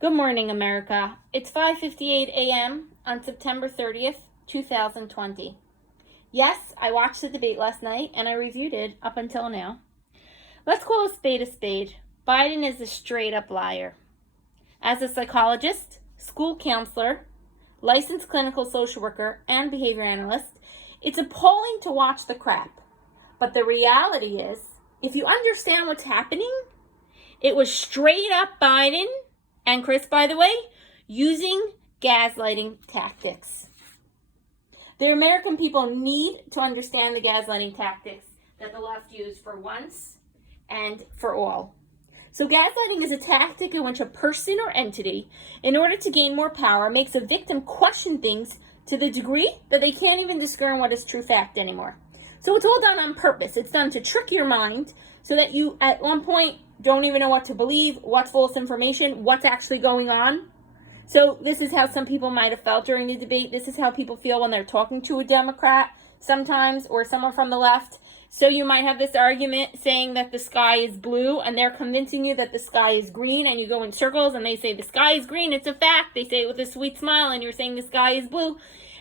Good morning, America. It's 5:58 a.m. on September 30th, 2020. Yes, I watched the debate last night and I reviewed it up until now. Let's call a spade a spade. Biden is a straight up liar. As a psychologist, school counselor, licensed clinical social worker, and behavior analyst, it's appalling to watch the crap. But the reality is, if you understand what's happening, it was straight up Biden, and Chris, by the way, using gaslighting tactics. The American people need to understand the gaslighting tactics that the left used for once and for all. So gaslighting is a tactic in which a person or entity, in order to gain more power, makes a victim question things to the degree that they can't even discern what is true fact anymore. So it's all done on purpose. It's done to trick your mind so that you, at one point, don't even know what to believe, what's false information, what's actually going on. So this is how some people might have felt during the debate. This is how people feel when they're talking to a Democrat sometimes, or someone from the left. So you might have this argument saying that the sky is blue, and they're convincing you that the sky is green, and you go in circles, and they say the sky is green, it's a fact. They say it with a sweet smile, and you're saying the sky is blue.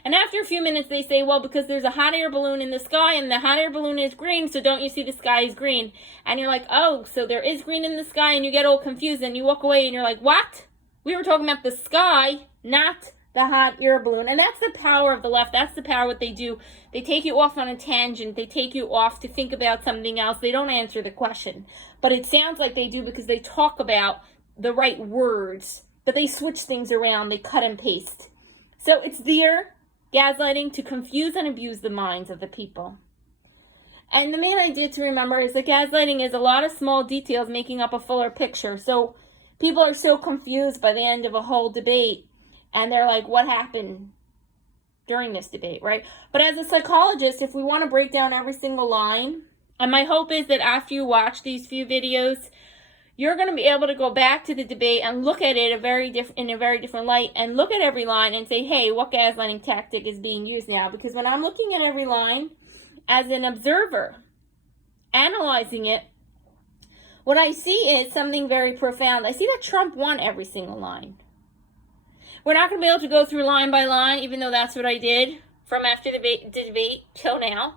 And after a few minutes, they say, well, because there's a hot air balloon in the sky, and the hot air balloon is green, so don't you see the sky is green? And you're like, oh, so there is green in the sky, and you get all confused, and you walk away, and you're like, what? We were talking about the sky, not the hot air balloon. And that's the power of the left. That's the power of what they do. They take you off on a tangent. They take you off to think about something else. They don't answer the question. But it sounds like they do because they talk about the right words, but they switch things around. They cut and paste. So it's their gaslighting to confuse and abuse the minds of the people. And the main idea to remember is that gaslighting is a lot of small details making up a fuller picture. So people are so confused by the end of a whole debate, and they're like, what happened during this debate, right? But as a psychologist, if we want to break down every single line, and my hope is that after you watch these few videos, you're going to be able to go back to the debate and look at it in a very different light, and look at every line and say, hey, what gaslighting tactic is being used now? Because when I'm looking at every line as an observer, analyzing it, what I see is something very profound. I see that Trump won every single line. We're not going to be able to go through line by line, even though that's what I did from after the debate till now,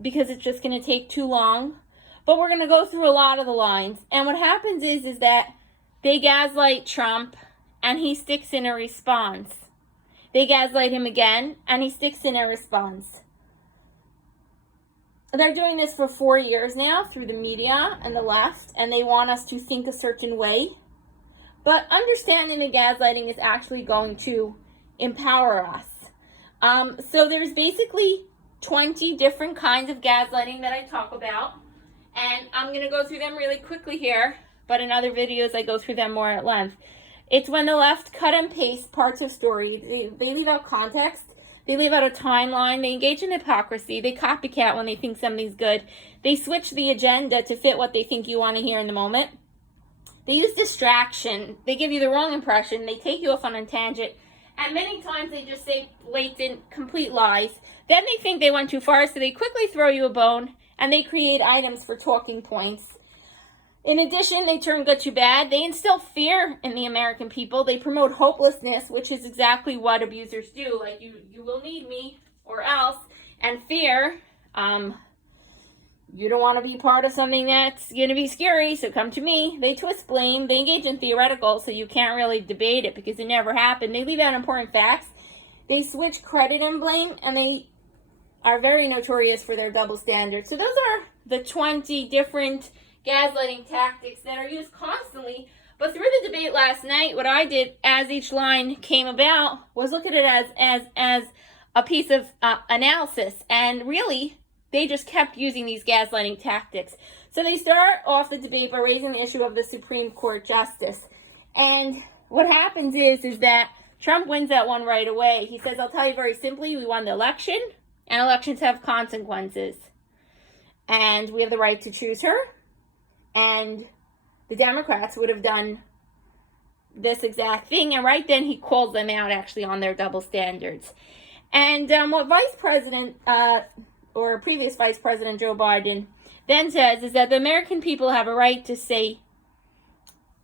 because it's just going to take too long. But we're going to go through a lot of the lines. And what happens is that they gaslight Trump, and he sticks in a response. They gaslight him again, and he sticks in a response. They're doing this for 4 years now through the media and the left, and they want us to think a certain way. But understanding the gaslighting is actually going to empower us. So there's basically 20 different kinds of gaslighting that I talk about. And I'm going to go through them really quickly here, but in other videos I go through them more at length. It's when the left cut and paste parts of stories. They leave out context. They leave out a timeline. They engage in hypocrisy. They copycat when they think something's good. They switch the agenda to fit what they think you want to hear in the moment. They use distraction. They give you the wrong impression. They take you off on a tangent. And many times they just say blatant, complete lies. Then they think they went too far, so they quickly throw you a bone, and they create items for talking points. In addition, they turn good to bad. They instill fear in the American people. They promote hopelessness, which is exactly what abusers do. Like, you will need me or else. And fear, you don't want to be part of something that's going to be scary, so come to me. They twist blame. They engage in theoretical, so you can't really debate it because it never happened. They leave out important facts. They switch credit and blame, and they are very notorious for their double standards. So those are the 20 different gaslighting tactics that are used constantly. But through the debate last night, what I did as each line came about was look at it as a piece of analysis. And really, they just kept using these gaslighting tactics. So they start off the debate by raising the issue of the Supreme Court justice. And what happens is that Trump wins that one right away. He says, I'll tell you very simply, we won the election. And elections have consequences. And we have the right to choose her. And the Democrats would have done this exact thing. And right then he calls them out actually on their double standards. And what Vice President, or previous Vice President Joe Biden then says is that the American people have a right to say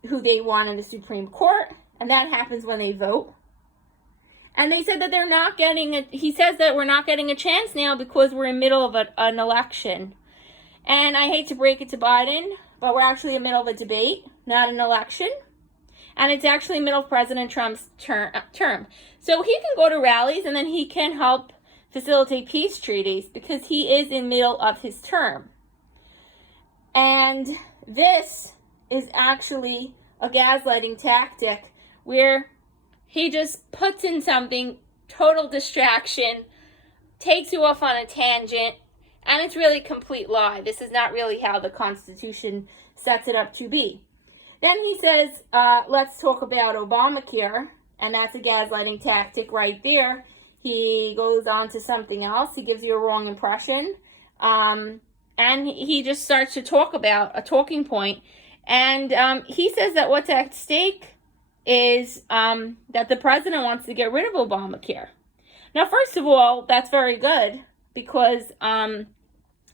who they want in the Supreme Court, and that happens when they vote. And they said that they're not getting he says that we're not getting a chance now because we're in the middle of an election. And I hate to break it to Biden, but we're actually in the middle of a debate, not an election. And it's actually in the middle of President Trump's term. So he can go to rallies and then he can help facilitate peace treaties because he is in the middle of his term. And this is actually a gaslighting tactic where he just puts in something, total distraction, takes you off on a tangent, and it's really a complete lie. This is not really how the Constitution sets it up to be. Then he says, let's talk about Obamacare, and that's a gaslighting tactic right there. He goes on to something else. He gives you a wrong impression. And he just starts to talk about a talking point. And he says that what's at stake is that the president wants to get rid of Obamacare. Now, first of all, that's very good because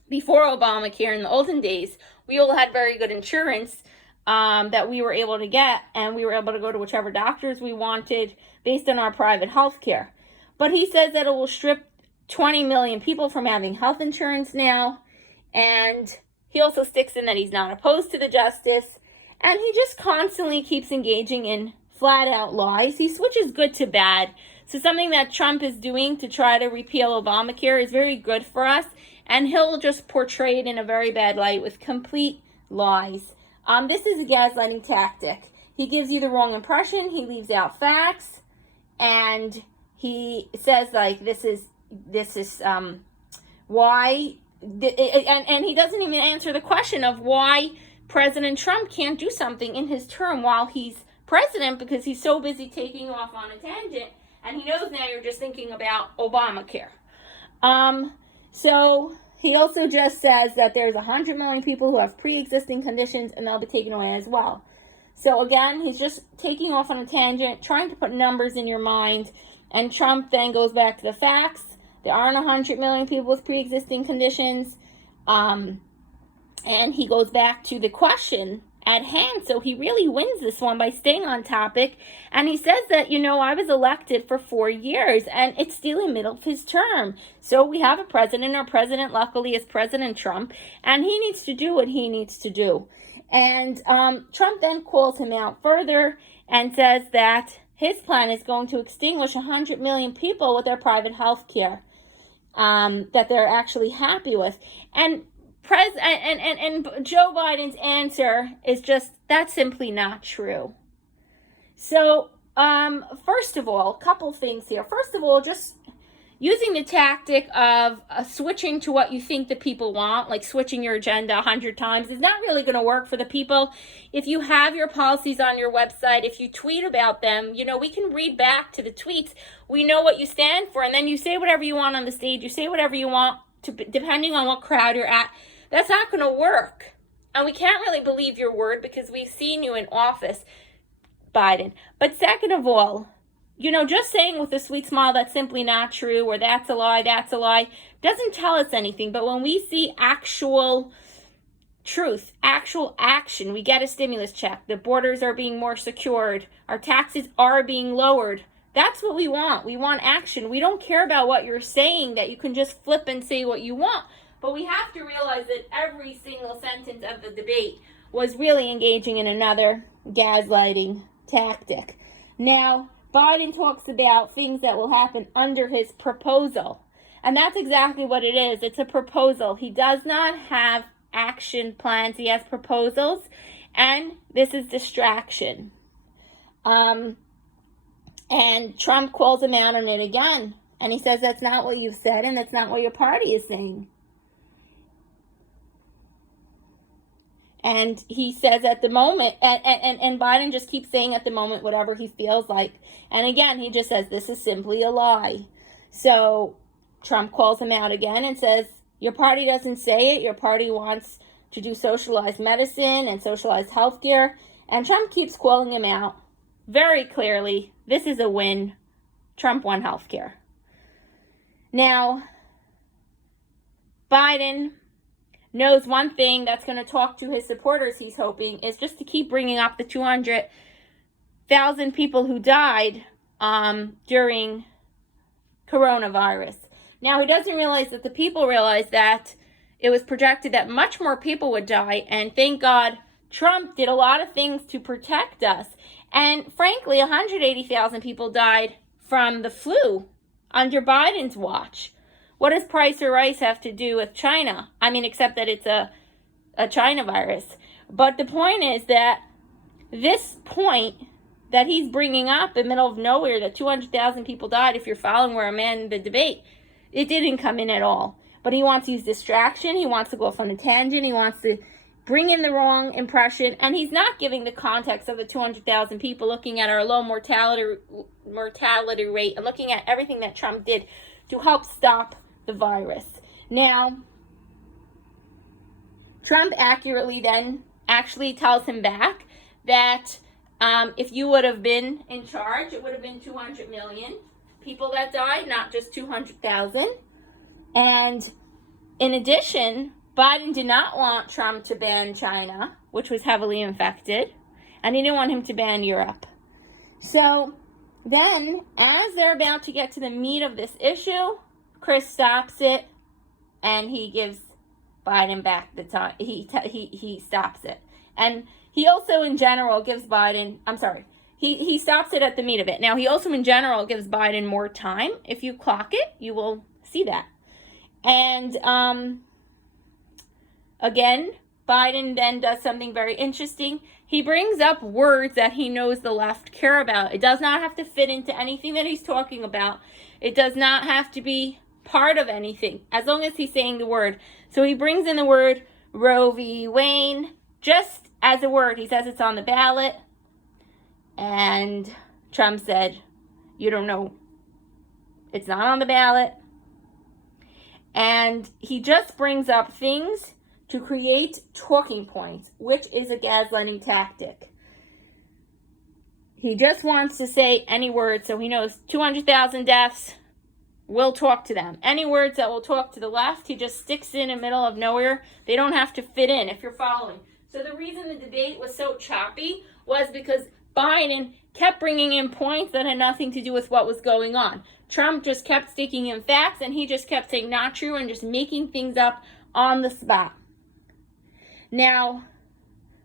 before Obamacare in the olden days, we all had very good insurance that we were able to get, and we were able to go to whichever doctors we wanted based on our private health care. But he says that it will strip 20 million people from having health insurance now, and he also sticks in that he's not opposed to the justice, and he just constantly keeps engaging in flat-out lies. He switches good to bad. So something that Trump is doing to try to repeal Obamacare is very good for us, and he'll just portray it in a very bad light with complete lies. This is a gaslighting tactic. He gives you the wrong impression, he leaves out facts, and he says, like, this is why, and he doesn't even answer the question of why President Trump can't do something in his term while he's president because he's so busy taking off on a tangent, and he knows now you're just thinking about Obamacare. So he also just says that there's 100 million people who have pre-existing conditions and they'll be taken away as well. So again, he's just taking off on a tangent, trying to put numbers in your mind, and Trump then goes back to the facts. There aren't 100 million people with pre-existing conditions, and he goes back to the question at hand. So he really wins this one by staying on topic, and he says that, I was elected for 4 years, and it's still in the middle of his term. So we have a president. Our president, luckily, is President Trump, and he needs to do what he needs to do. And Trump then calls him out further and says that his plan is going to extinguish 100 million people with their private health care that they're actually happy with. And Joe Biden's answer is just, that's simply not true. So, first of all, a couple things here. First of all, just using the tactic of switching to what you think the people want, like switching your agenda 100 times, is not really going to work for the people. If you have your policies on your website, if you tweet about them, we can read back to the tweets. We know what you stand for, and then you say whatever you want on the stage. You say whatever you want, depending on what crowd you're at. That's not going to work. And we can't really believe your word because we've seen you in office, Biden. But second of all, just saying with a sweet smile that's simply not true, or that's a lie, doesn't tell us anything. But when we see actual truth, actual action, we get a stimulus check, the borders are being more secured, our taxes are being lowered. That's what we want. We want action. We don't care about what you're saying, that you can just flip and say what you want. But we have to realize that every single sentence of the debate was really engaging in another gaslighting tactic. Now, Biden talks about things that will happen under his proposal. And that's exactly what it is. It's a proposal. He does not have action plans. He has proposals. And this is distraction. And Trump calls him out on it again. And he says that's not what you've said and that's not what your party is saying. And he says at the moment, and Biden just keeps saying at the moment whatever he feels like. And again, he just says this is simply a lie. So Trump calls him out again and says, your party doesn't say it. Your party wants to do socialized medicine and socialized healthcare. And Trump keeps calling him out very clearly. This is a win. Trump won healthcare. Now, Biden knows one thing that's going to talk to his supporters, he's hoping, is just to keep bringing up the 200,000 people who died during coronavirus. Now, he doesn't realize that the people realize that it was projected that much more people would die, and thank God Trump did a lot of things to protect us. And frankly, 180,000 people died from the flu under Biden's watch. What does price of rice have to do with China? I mean, except that it's a China virus. But the point is that this point that he's bringing up in the middle of nowhere, that 200,000 people died, if you're following where I'm in the debate, it didn't come in at all. But he wants to use distraction. He wants to go off on a tangent. He wants to bring in the wrong impression. And he's not giving the context of the 200,000 people, looking at our low mortality rate and looking at everything that Trump did to help stop the virus. Now, Trump accurately then actually tells him back that if you would have been in charge, it would have been 200 million people that died, not just 200,000. And in addition, Biden did not want Trump to ban China, which was heavily infected, and he didn't want him to ban Europe. So then, as they're about to get to the meat of this issue, Chris stops it, and he gives Biden back the time. He stops it. And he also, in general, gives Biden, he stops it at the meat of it. Now, he also, in general, gives Biden more time. If you clock it, you will see that. And, again, Biden then does something very interesting. He brings up words that he knows the left care about. It does not have to fit into anything that he's talking about. It does not have to be part of anything, as long as he's saying the word. So he brings in the word Roe v. Wade, just as a word. He says it's on the ballot. And Trump said, you don't know. It's not on the ballot. And he just brings up things to create talking points, which is a gaslighting tactic. He just wants to say any word, so he knows 200,000 deaths, will talk to them. Any words that will talk to the left, he just sticks in the middle of nowhere. They don't have to fit in, if you're following. So the reason the debate was so choppy was because Biden kept bringing in points that had nothing to do with what was going on. Trump just kept sticking in facts, and he just kept saying not true and just making things up on the spot. Now,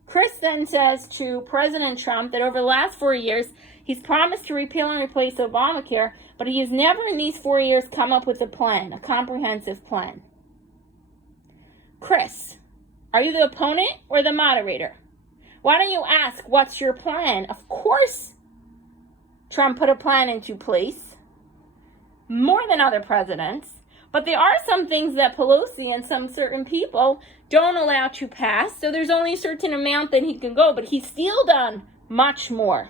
Chris then says to President Trump that over the last 4 years, he's promised to repeal and replace Obamacare, but he has never in these 4 years come up with a plan, a comprehensive plan. Chris, are you the opponent or the moderator? Why don't you ask, what's your plan? Of course, Trump put a plan into place, more than other presidents, but there are some things that Pelosi and some certain people don't allow to pass, so there's only a certain amount that he can go, but he's still done much more.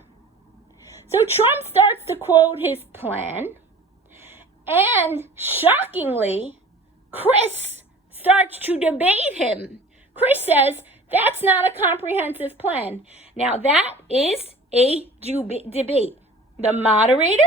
So Trump starts to quote his plan, and shockingly, Chris starts to debate him. Chris says, that's not a comprehensive plan. Now, that is a debate. The moderator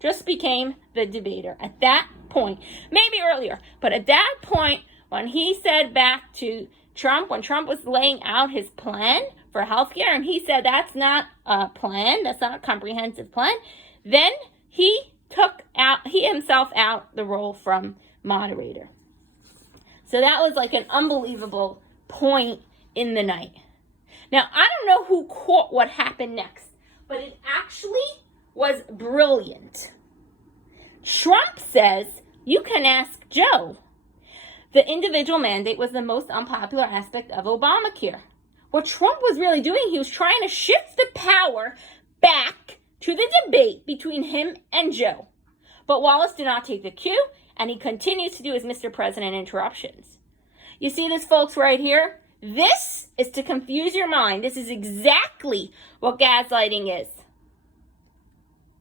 just became the debater at that point. Maybe earlier, but at that point, when he said back to Trump, when Trump was laying out his plan for healthcare, and he said that's not a plan, that's not a comprehensive plan, then he took himself out the role from moderator. So that was like an unbelievable point in the night. Now, I don't know who caught what happened next, but it actually was brilliant. Trump says, you can ask Joe. The individual mandate was the most unpopular aspect of Obamacare. What Trump was really doing, he was trying to shift the power back to the debate between him and Joe. But Wallace did not take the cue, and he continues to do his Mr. President interruptions. You see this, folks, right here? This is to confuse your mind. This is exactly what gaslighting is.